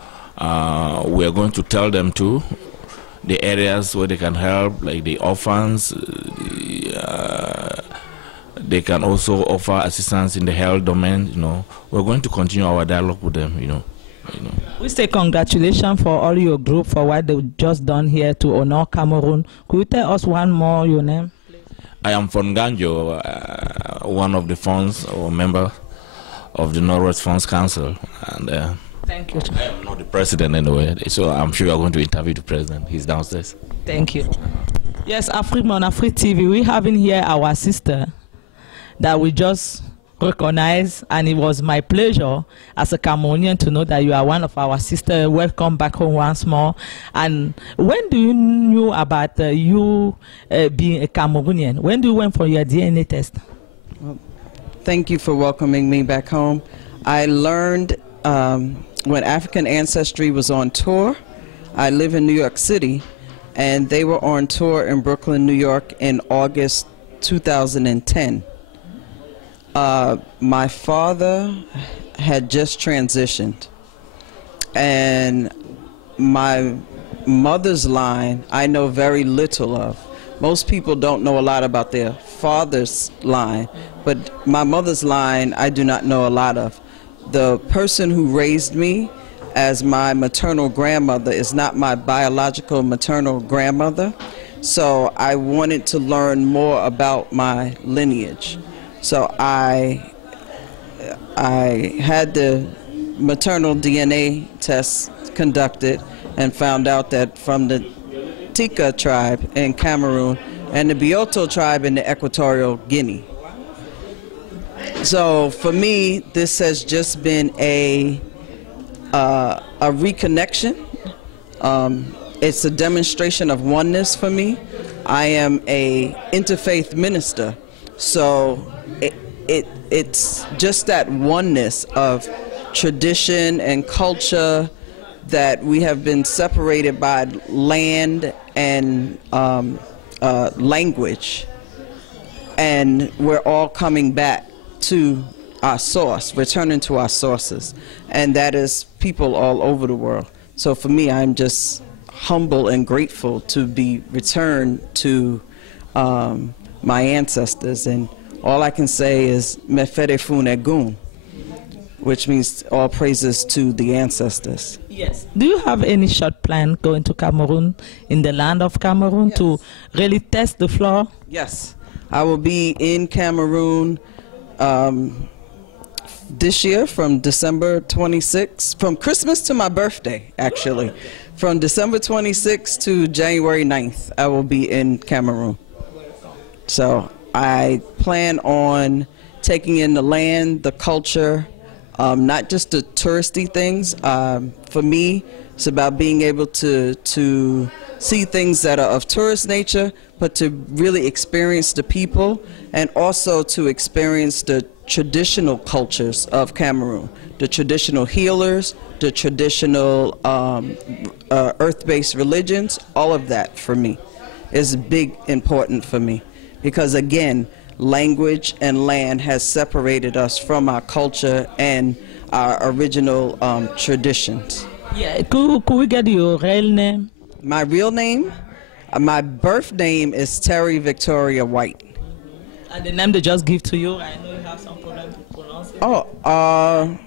We are going to tell them too the areas where they can help, like the orphans. They can also offer assistance in the health domain. You know, we're going to continue our dialogue with them. You know. We say congratulations for all your group for what they've just done here to honor Cameroon. Could you tell us one more your name, please? I am from Ganjo, one of the funds or member of the Northwest Funds Council, and. Thank you. I am not the president anyway, so I'm sure you are going to interview the president. He's downstairs. Thank you. Yes, Afrique on Afrique TV, we have in here our sister that we just recognized, and it was my pleasure as a Cameroonian to know that you are one of our sisters. Welcome back home once more. And when do you knew about you being a Cameroonian? When do you went for your DNA test? Well, thank you for welcoming me back home. I learned when African Ancestry was on tour. I live in New York City, and they were on tour in Brooklyn, New York in August 2010. My father had just transitioned, and my mother's line I know very little of. Most people don't know a lot about their father's line, but my mother's line I do not know a lot of. The person who raised me as my maternal grandmother is not my biological maternal grandmother, so I wanted to learn more about my lineage. So I had the maternal DNA test conducted and found out that from the Tika tribe in Cameroon and the Bioto tribe in the Equatorial Guinea. So for me, this has just been a reconnection. It's a demonstration of oneness for me. I am a interfaith minister, so it's just that oneness of tradition and culture, that we have been separated by land and language, and we're all coming back to our source, returning to our sources, and that is people all over the world. So for me, I'm just humble and grateful to be returned to my ancestors, and all I can say is Mefere Funegun, which means all praises to the ancestors. Yes. Do you have any short plan going to Cameroon, in the land of Cameroon, to really test the floor? Yes. I will be in Cameroon this year from December 26th, from Christmas to my birthday, actually. From December 26th to January 9th, I will be in Cameroon. So I plan on taking in the land, the culture, not just the touristy things. For me, it's about being able to see things that are of tourist nature, but to really experience the people, and also to experience the traditional cultures of Cameroon, the traditional healers, the traditional earth-based religions. All of that for me is big, important for me, because again, language and land has separated us from our culture and our original traditions. Yeah, could we get your real name? My real name? My birth name is Terry Victoria White. And the name they just give to you, I know you have some problem to pronounce it. Oh,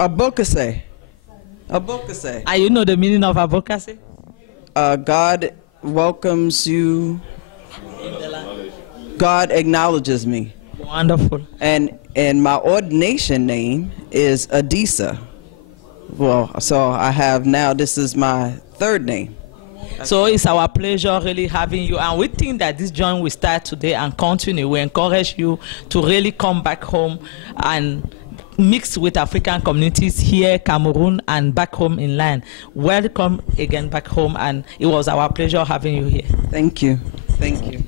Abokase. Abokase. You know the meaning of Abokase? God welcomes you. God acknowledges me. Wonderful. And my ordination name is Adisa. Well, so I have now, this is my third name. So it's our pleasure really having you, and we think that this journey will start today and continue. We encourage you to really come back home and mix with African communities here, Cameroon, and back home in land. Welcome again back home, and it was our pleasure having you here. Thank you. Thank you.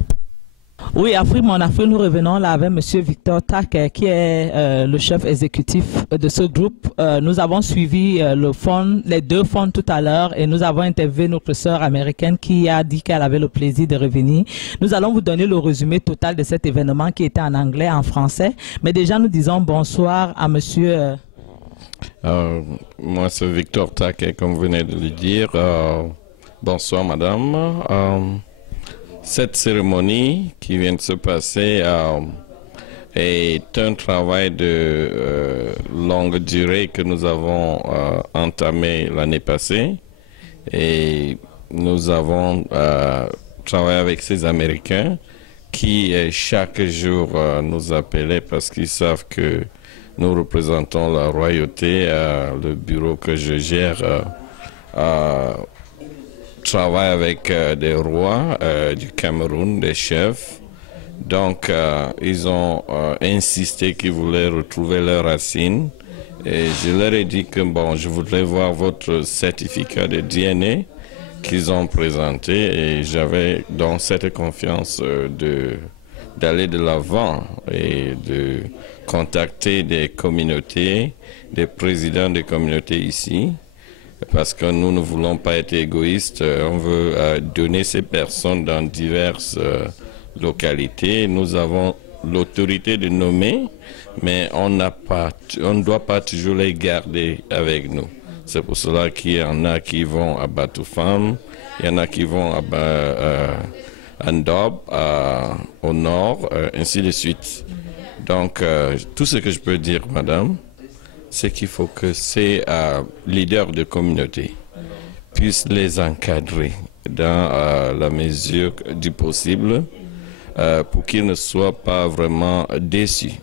Oui, Afrique, mon Afrique, nous revenons là avec M. Victor Tak, qui est le chef exécutif de ce groupe. Nous avons suivi les deux fonds tout à l'heure, et nous avons interviewé notre sœur américaine qui a dit qu'elle avait le plaisir de revenir. Nous allons vous donner le résumé total de cet événement qui était en anglais, en français. Mais déjà, nous disons bonsoir à M. Moi, c'est Victor Tak, comme vous venez de le dire. Bonsoir, madame. Cette cérémonie qui vient de se passer est un travail de longue durée que nous avons entamé l'année passée, et nous avons travaillé avec ces Américains qui chaque jour nous appelaient parce qu'ils savent que nous représentons la royauté. Le bureau que je gère travaille avec des rois du Cameroun, des chefs. Donc, ils ont insisté qu'ils voulaient retrouver leurs racines. Et je leur ai dit que, bon, je voudrais voir votre certificat de DNA qu'ils ont présenté. Et j'avais donc cette confiance d'aller de l'avant et de contacter des communautés, des présidents des communautés ici. Parce que nous ne voulons pas être égoïstes, on veut donner ces personnes dans diverses localités. Nous avons l'autorité de nommer, mais on ne doit pas toujours les garder avec nous. C'est pour cela qu'il y en a qui vont à Batoufam, il y en a qui vont à Ndob, au nord, ainsi de suite. Donc, tout ce que je peux dire, madame, c'est qu'il faut que ces leaders de communauté puissent les encadrer dans la mesure du possible pour qu'ils ne soient pas vraiment déçus,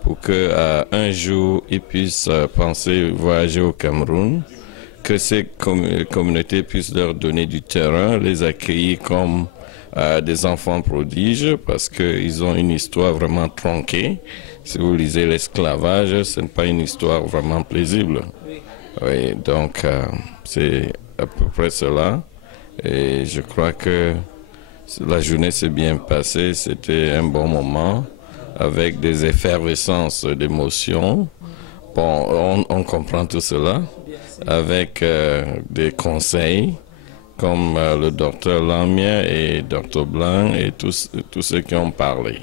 pour qu'un jour ils puissent penser voyager au Cameroun, que ces communautés puissent leur donner du terrain, les accueillir comme des enfants prodiges, parce qu'ils ont une histoire vraiment tronquée. Si vous lisez l'esclavage, ce n'est pas une histoire vraiment paisible. Oui, donc c'est à peu près cela. Et je crois que la journée s'est bien passée, c'était un bon moment. avec des effervescences d'émotions. Bon, on comprend tout cela, avec des conseils comme le docteur Lamia et docteur Blanc et tous ceux qui ont parlé.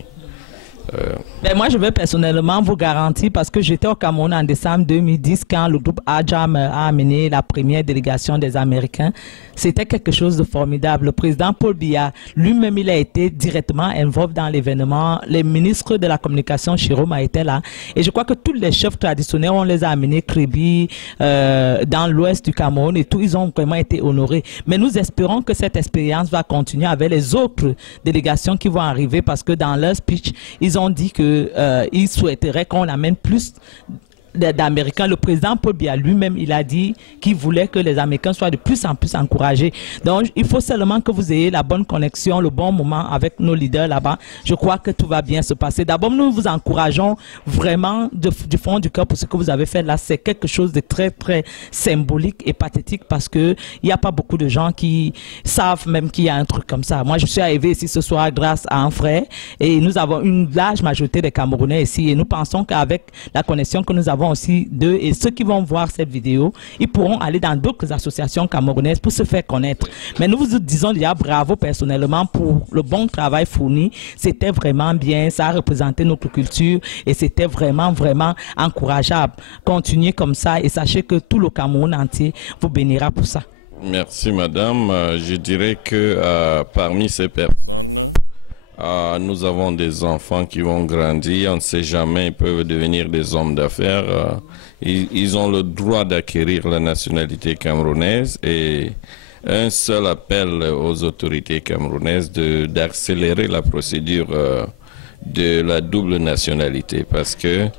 Ben moi, je veux personnellement vous garantir, parce que j'étais au Cameroun en décembre 2010 quand le groupe Ajam a amené la première délégation des Américains. C'était quelque chose de formidable. Le président Paul Biya, lui-même, il a été directement involvé dans l'événement. Les ministres de la communication, Chiroma, étaient là. Et je crois que tous les chefs traditionnels, on les a amenés, Kribi, dans l'ouest du Cameroun et tout, ils ont vraiment été honorés. Mais nous espérons que cette expérience va continuer avec les autres délégations qui vont arriver, parce que dans leur speech, ils ont dit qu'ils souhaiteraient qu'on amène plus d'Américains. Le président Paul Biya lui-même, il a dit qu'il voulait que les Américains soient de plus en plus encouragés. Donc, il faut seulement que vous ayez la bonne connexion, le bon moment avec nos leaders là-bas. Je crois que tout va bien se passer. D'abord, nous vous encourageons vraiment du fond du cœur pour ce que vous avez fait là. C'est quelque chose de très, très symbolique et pathétique, parce que il n'y a pas beaucoup de gens qui savent même qu'il y a un truc comme ça. Moi, je suis arrivé ici ce soir grâce à un frère, et nous avons une large majorité des Camerounais ici, et nous pensons qu'avec la connexion que nous avons aussi d'eux, et ceux qui vont voir cette vidéo, ils pourront aller dans d'autres associations camerounaises pour se faire connaître. Mais nous vous disons déjà bravo personnellement pour le bon travail fourni. C'était vraiment bien, ça a représenté notre culture et c'était vraiment, vraiment encourageable. Continuez comme ça et sachez que tout le Cameroun entier vous bénira pour ça. Merci madame. Je dirais que parmi ces personnes, nous avons des enfants qui vont grandir, on ne sait jamais, ils peuvent devenir des hommes d'affaires. Ils ont le droit d'acquérir la nationalité camerounaise, et un seul appel aux autorités camerounaises d'accélérer la procédure de la double nationalité, parce que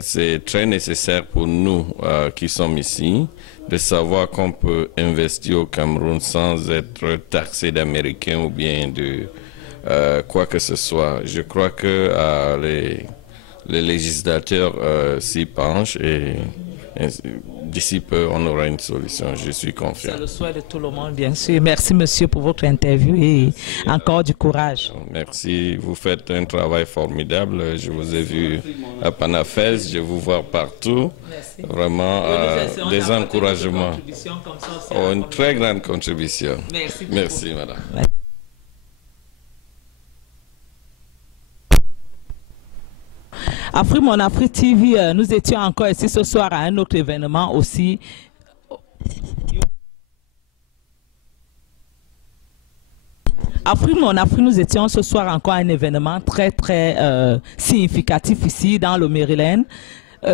c'est très nécessaire pour nous qui sommes ici de savoir qu'on peut investir au Cameroun sans être taxé d'Américain ou bien de quoi que ce soit. Je crois que les législateurs s'y penchent, et d'ici peu on aura une solution. Je suis confiant. C'est le souhait de tout le monde, bien sûr. Merci monsieur pour votre interview et encore du courage. Merci, vous faites un travail formidable. Je vous ai vu à Panafès, je vous vois partout. Merci. Vraiment des encouragements. Une très grande contribution. Merci. Merci madame. Ouais. Afrique Mon Afrique TV, nous étions encore ici ce soir à un autre événement aussi. Afrique Mon Afrique, nous étions ce soir encore à un événement très très significatif ici dans le Maryland.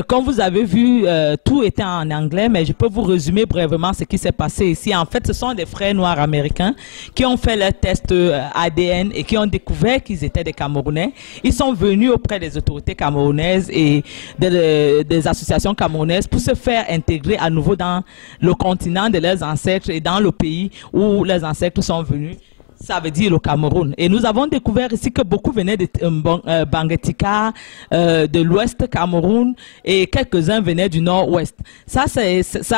Comme vous avez vu, tout était en anglais, mais je peux vous résumer brièvement ce qui s'est passé ici. En fait, ce sont des frères noirs américains qui ont fait leur test ADN et qui ont découvert qu'ils étaient des Camerounais. Ils sont venus auprès des autorités camerounaises et des associations camerounaises pour se faire intégrer à nouveau dans le continent de leurs ancêtres et dans le pays où leurs ancêtres sont venus. Ça veut dire le Cameroun. Et nous avons découvert ici que beaucoup venaient de Bangetika, de l'ouest Cameroun, et quelques-uns venaient du nord-ouest. Ça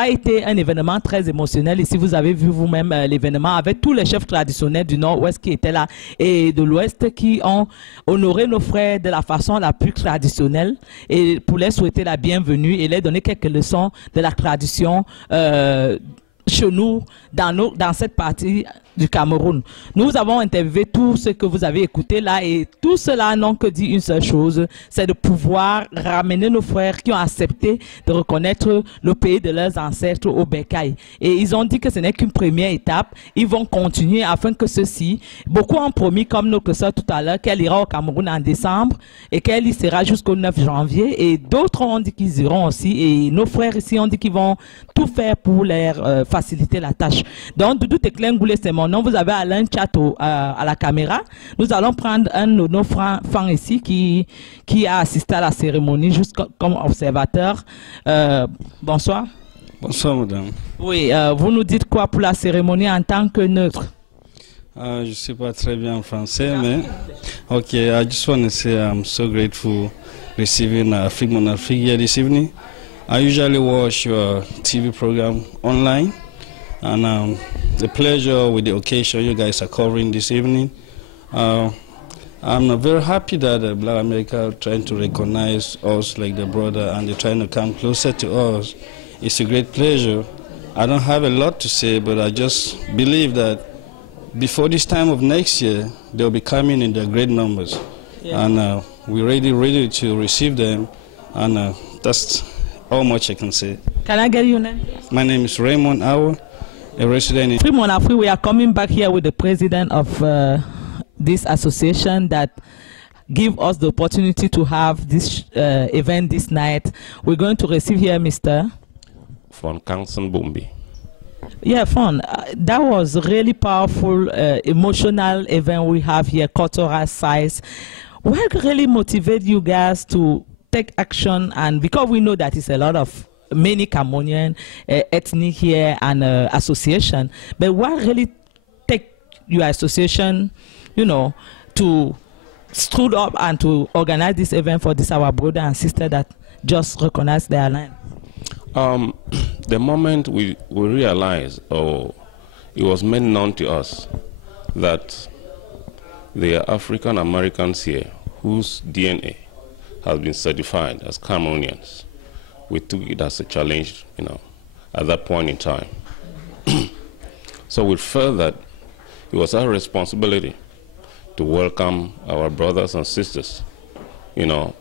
a été un événement très émotionnel. Ici, vous avez vu vous-même l'événement avec tous les chefs traditionnels du nord-ouest qui étaient là et de l'ouest qui ont honoré nos frères de la façon la plus traditionnelle, et pour les souhaiter la bienvenue et leur donner quelques leçons de la tradition chez nous, dans cette partie du Cameroun. Nous avons interviewé tout ce que vous avez écouté là, et tout cela n'ont que dit une seule chose, c'est de pouvoir ramener nos frères qui ont accepté de reconnaître le pays de leurs ancêtres au Bécaye. Et ils ont dit que ce n'est qu'une première étape, ils vont continuer afin que ceci, beaucoup ont promis comme notre sœur tout à l'heure qu'elle ira au Cameroun en décembre et qu'elle y sera jusqu'au 9 janvier, et d'autres ont dit qu'ils iront aussi, et nos frères ici ont dit qu'ils vont tout faire pour leur faciliter la tâche. Donc Doudou Teklengoulé, c'est mon nom. Vous avez Alain Chateau à la caméra. Nous allons prendre un de nos fans ici qui a assisté à la cérémonie juste comme observateur. Bonsoir. Bonsoir madame. Oui, vous nous dites quoi pour la cérémonie en tant que neutre? Je ne sais pas très bien en français, mais ok, I just want to say I'm so grateful receiving Afrique Mon Afrique here this evening. I usually watch your TV program online, and the pleasure with the occasion you guys are covering this evening. I'm very happy that Black America are trying to recognize us like the brother, and they're trying to come closer to us. It's a great pleasure. I don't have a lot to say, but I just believe that before this time of next year, they'll be coming in their great numbers. Yeah. And we're ready to receive them, and that's all much I can say. Can I get your name? My name is Raymond Awa, a resident in Fremont Afri. We are coming back here with the president of this association that give us the opportunity to have this event this night. We're going to receive here Mr. Von Kansen Bumbi. Yeah, Fon, that was a really powerful, emotional event we have here, cultural size. What really motivated you guys to take action? And because we know that it's a lot of many Cameroonian ethnic here and association, but what really take your association, you know, to stood up and to organize this event for this our brother and sister that just recognize their land? The moment we realized, it was made known to us that there are African Americans here whose DNA has been certified as Cameroonians. We took it as a challenge, you know, at that point in time. So we felt that it was our responsibility to welcome our brothers and sisters, you know,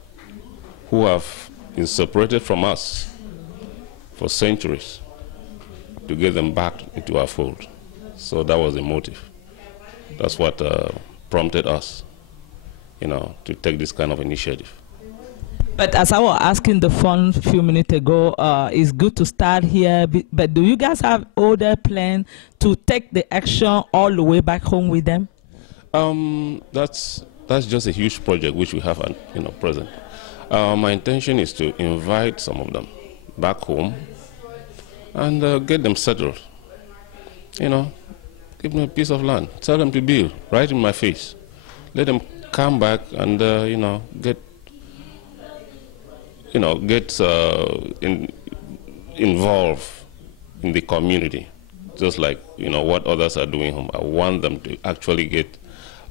who have been separated from us for centuries, to get them back into our fold. So that was the motive. That's what prompted us, you know, to take this kind of initiative. But as I was asking the phone a few minutes ago, it's good to start here, but do you guys have other plan to take the action all the way back home with them? That's just a huge project which we have, you know, present. My intention is to invite some of them back home and get them settled. You know, give them a piece of land, tell them to build right in my face. Let them come back and you know, get involved in the community, just like, you know, what others are doing home. I want them to actually get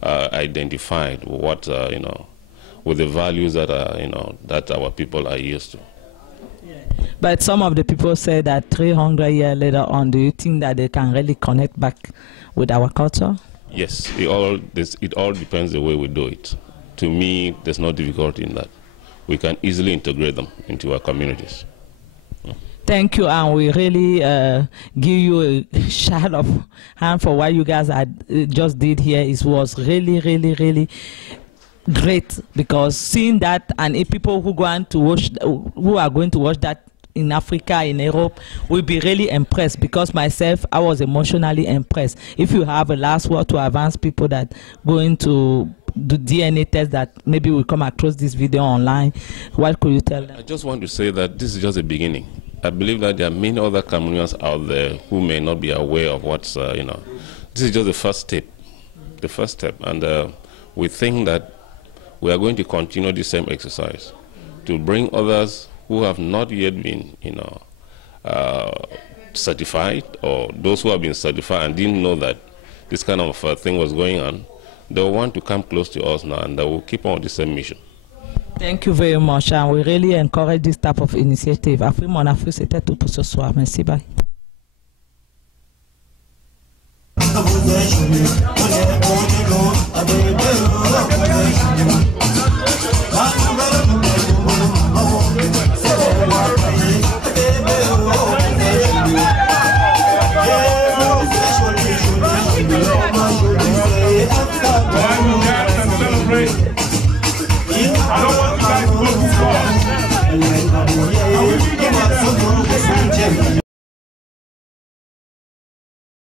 identified with what you know, with the values that are, you know, that our people are used to. But some of the people say that 300 years later on, do you think that they can really connect back with our culture? Yes, it all depends the way we do it. To me, there's no difficulty in that. We can easily integrate them into our communities. Thank you, and we really give you a shout of hand for what you guys just did here. It was really, really, really great, because seeing that, and if people who are going to watch that in Africa, in Europe, will be really impressed, because myself, I was emotionally impressed. If you have a last word to advance people that going to do DNA test that maybe will come across this video online, what could you tell them? I just want to say that this is just a beginning. I believe that there are many other Cameroonians out there who may not be aware of what's, you know, this is just the first step, and we think that we are going to continue the same exercise to bring others who have not yet been, you know, certified, or those who have been certified and didn't know that this kind of thing was going on. They want to come close to us now, and they will keep on the same mission. Thank you very much, and we really encourage this type of initiative. Afri mon Afri, c'était tout pour ce soir. Merci, bye. I don't want you guys to go too far.